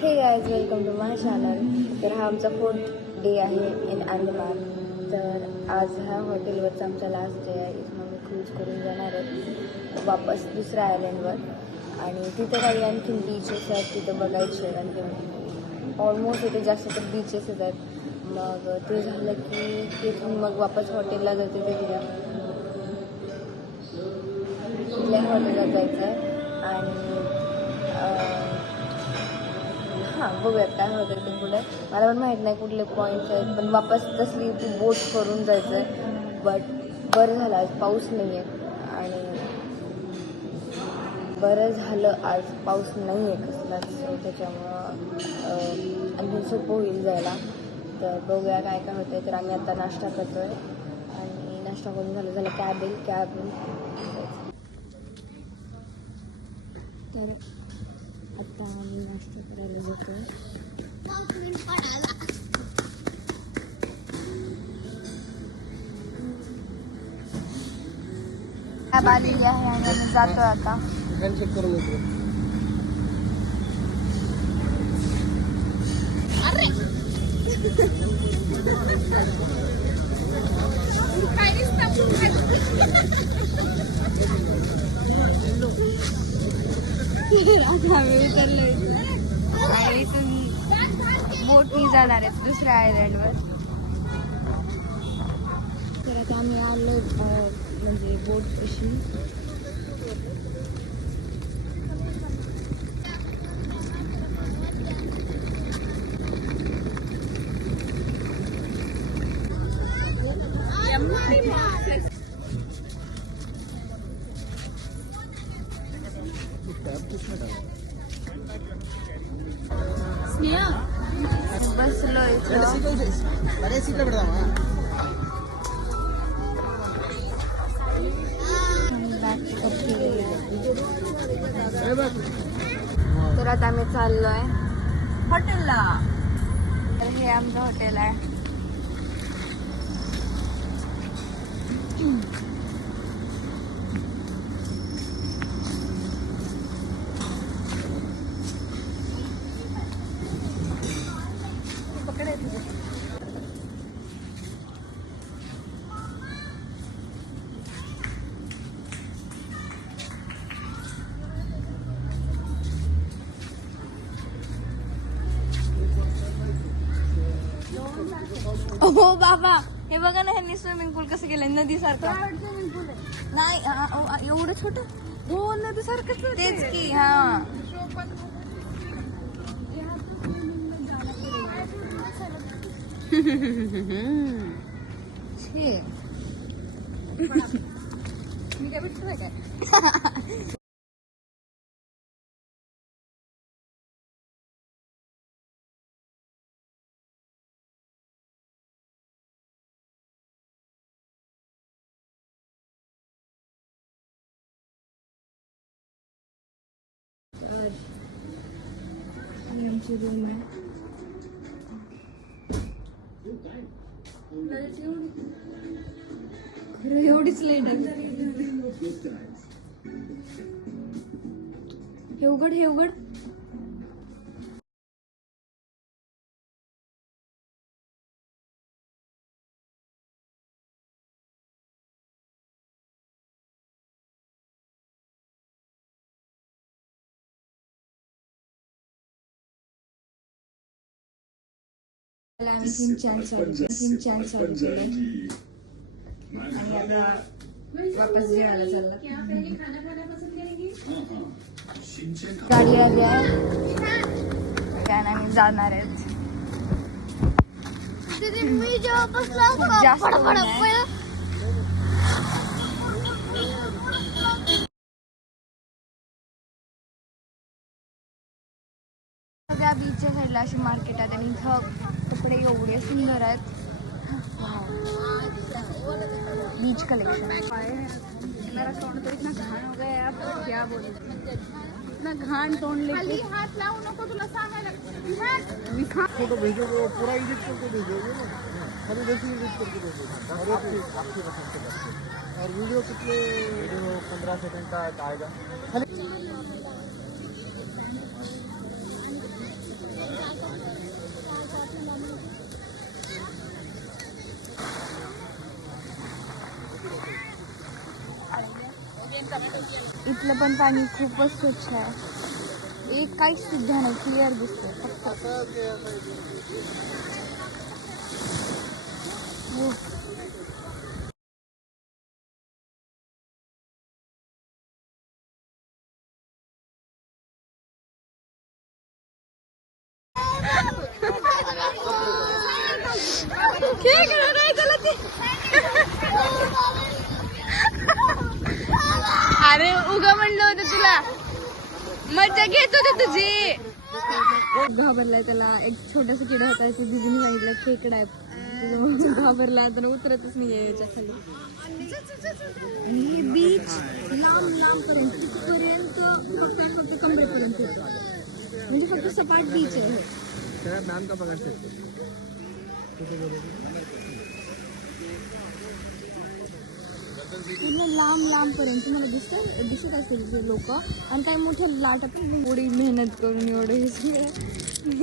हे guys, welcome to my channel. तर हा आमचा 4th डे आहे इन अंदमान. तर आज ह्या हॉटेलवरचा आमचा लास्ट डे आहे. इथून आम्ही क्रूज करून जाणार आहेत वापस दुसऱ्या आयलंडवर. आणि तिथं काही आणखीन बीचेस आहेत तिथं बघायचे. आणखीन ऑलमोस्ट इथे जास्त तर बीचेसच आहेत. मग ते झालं की तिथून मग वापस हॉटेलला जाते. तिथल्या हॉटेलला जायचं आहे. आणि हां, बघूयात काय होतं ते पुढे. मला पण माहीत नाही कुठले पॉईंट्स आहेत, पण वापस तसली ती बोट करून जायचं आहे. बट बरं झालं आज पाऊस नाही आहे. आणि बरं झालं आज पाऊस नाही आहे कसलाच. त्याच्यामुळं आणखी सोपं होईल जायला. तर बघूया काय काय होतं आहे. तर आम्ही आता नाश्ता करतो आहे. आणि नाश्ता करून झालं कॅब येईल. तर आता आम्ही नाश्ता करायला जातो आहे. कॅब आलेली आहे आणि आम्ही जातो आता. चेक करून येतो. आम्ही उतरलोय आणि इथून बोटनी जाणार आहेत दुसऱ्या आयलंडवर. तर आता आम्ही आलो म्हणजे बोट कशी बसलोय. तर आता आम्ही चाललोय हॉटेलला. तर हे आमचं हॉटेल आहे. हो बाबा, हे बघा ना, ह्यांनी स्विमिंग पूल कसं केलंय नदी सारखं. नाही एवढं छोट. हो, नदी सारखं तेच की. हा, मी काय भेटतोय काय. आमची रूम आहे. खरं एवढीच लेट आहे. हे उघड. आम्ही 3 चान्स ऑर्डर केले आणि आता वापस जेवायला चालला. गाडी आली आहे त्याने आम्ही जाणार आहेत. जास्त त्या बीचच्या साईडला अशी मार्केट आहेत आणि इथं कपडे एवढे सुंदर आहेत. Beach collection. मेरा तोंड तो इतना घाण हो गया है, अब क्या बोलूं. इतना घाण तोंड लेके खाली हाथ लावू नको, तुला सांगायला. फोटो भेजोगे पूरा एडिट करके भेजोगे ना. खाली वैसे एडिट करके भेजोगे. और वीडियो 15 सेकंड का आएगा. इथलं पण पाणी खूपच स्वच्छ आहे. एक काहीच सुद्धा नाही, क्लिअर दिसतंय फक्त. हो. अरे उगा म्हणलं होतं तुला, मज्जा घेत होते तुझी. घाबरलाय त्याला. एक छोटासा किडा होता, ते दिदीने सांगितलं खेकडा आहे. घाबरला तर उतरतच नाही याच्या खाली. बीच लांब लांब पर्यंत तिथपर्यंत कमरेपर्यंत होतं. म्हणजे फक्त सपाट बीच आहे. पूर्ण लांब लांब पर्यंत तुम्हाला दिसत असतील ते लोक. आणि काही मोठ्या लाटा पण एवढी मेहनत करून एवढं हे सगळं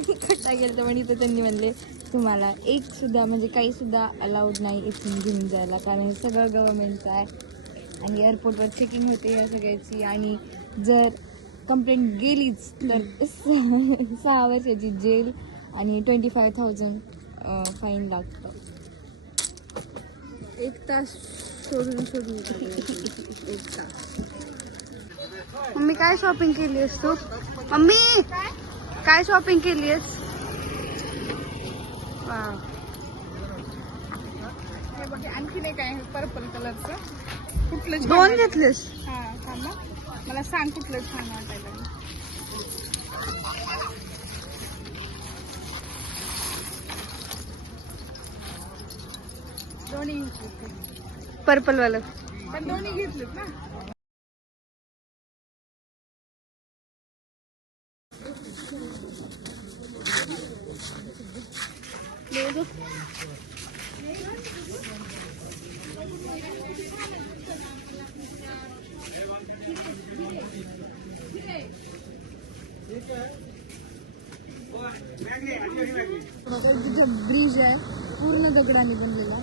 कट्टा गेलं. पण इथं त्यांनी म्हणले तुम्हाला एक सुद्धा म्हणजे काही सुद्धा अलाउड नाही इथून घेऊन जायला, कारण सगळं गव्हर्नमेंटचं आहे. आणि एअरपोर्टवर चेकिंग होते या सगळ्याची. आणि जर कंप्लेंट गेलीच तर 6 वर्षाची जेल आणि 25,000 फाईन लागतं. 1 तास सोडून 1 तास. मम्मी काय शॉपिंग केली आहेस तू? मम्मी काय शॉपिंग केली आहेस? आणखी नाही काय पर्पल कलरचं कुठलं 2 घेतलेस? हा थांबा, मला सांग कुठलं छान वाटायला. दोन्ही घेतले, पर्पल वालं. पण दोन्ही घेतलेत ना. तिथं ब्रिज आहे पूर्ण दगडाने बनलेला.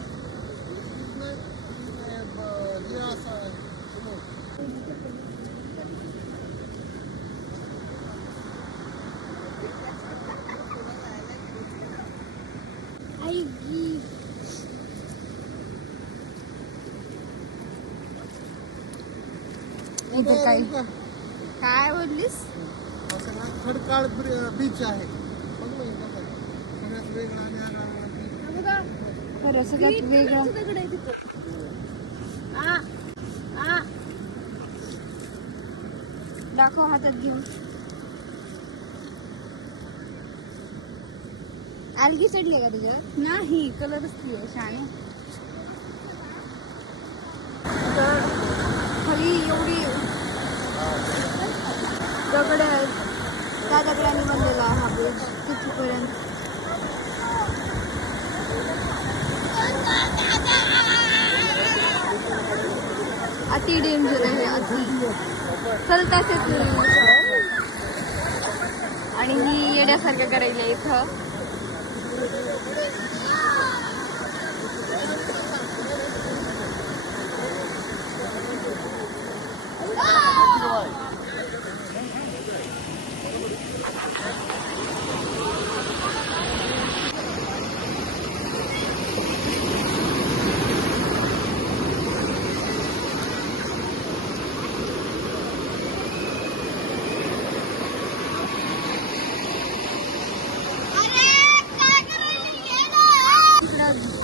इथे काय बोललीस? खडकाळ बीच आहे. सगळ्यात वेगळा आणि खरं सगळ्यात वेगळं. दाखव हातात घेऊन. अलगी चढली का तुझ्यावर? नाही, कलरच ती आहे छान. तर खाली एवढी दगड आहेत, त्या दगडाने बनलेला हा ब्रिज तिथपर्यंत. अति डेंजर आहे, अति चलताच येत नाही. आणि ही येण्यासारखं करायला इथं.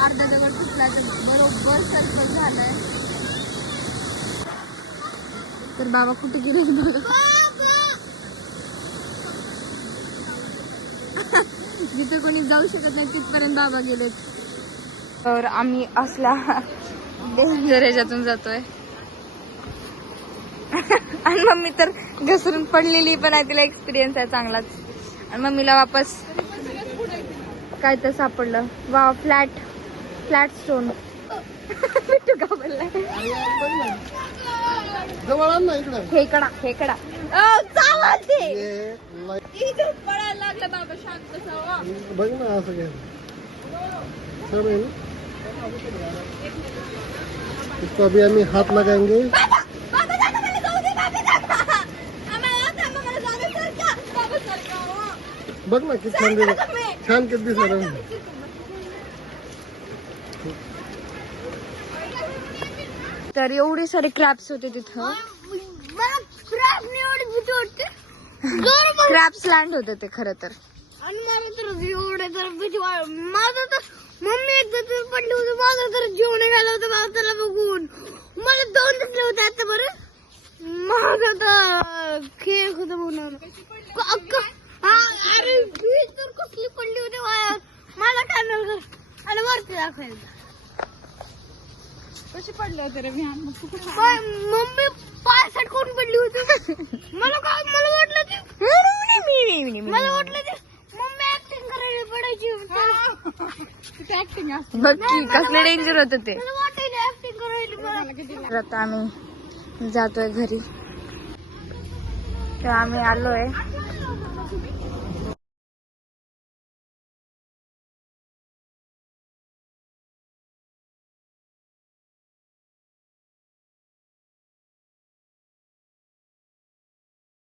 अर्धा दगड फुटल्याचं बरोबर सर्कल झालंय. तर बाबा कुठे गेले बघा. जिथे कोणी जाऊ शकत नाही तिथपर्यंत बाबा गेलेत. तर आम्ही असल्या डेंजर ह्याच्यातून जातोय. आणि मम्मी तर घसरून पडलेली पण आहे, तिला एक्सपिरियन्स आहे चांगलाच. आणि मम्मीला वापस काय तर सापडलं. वा, फ्लॅट स्टोन. मिठू का बोललाय? खेकडा चावते. पडायला लागलं बाबा, शांत बसावा. बघ ना असं काय इसको अभी हम हाथ लगाएंगे. बघ ना किती छान दिसत, छान किती दिसत. तर एवढे सारे क्रॅप्स होते तिथं. क्रॅप्स लँड होते ते खरं तर. आणि मला तर एवढे तर भीती माझं तर मम्मी एकदा तर पडली होती. माझं तर जीव निघाला होता बाबताला बघून. मला 2 दिसले होते आता बरं. माझा तर खेळ होता म्हणून. अरे मी तर कसली पडली होती वायात. मला काय आणि वरती दाखवायला कशी पडले होते रे विहान? मग तू कुठं मम्मी पाय सटकून पडली होती. मला वाटलं ते मला वाटलं ते मम्मी ऍक्टिंग करायला पडायची. किती ऍक्टिंग असते. बघ की कसले डेंजर होतं ते. मला वाटायला ऍक्टिंग करायला. तर आता आम्ही जातोय घरी. तर आम्ही आलोय.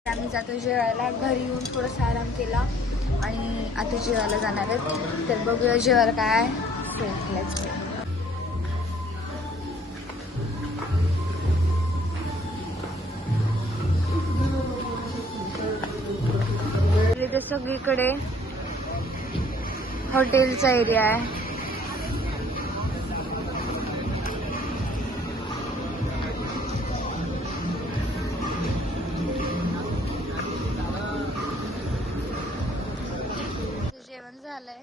आम्ही जातो जेवायला. घरी येऊन थोडासा आराम केला आणि आता जेवायला जाणार आहेत. तर बघूया जेवायला काय आहे. So, let's go. इथे सगळीकडे हॉटेलचा एरिया आहे. जेवण झालंय.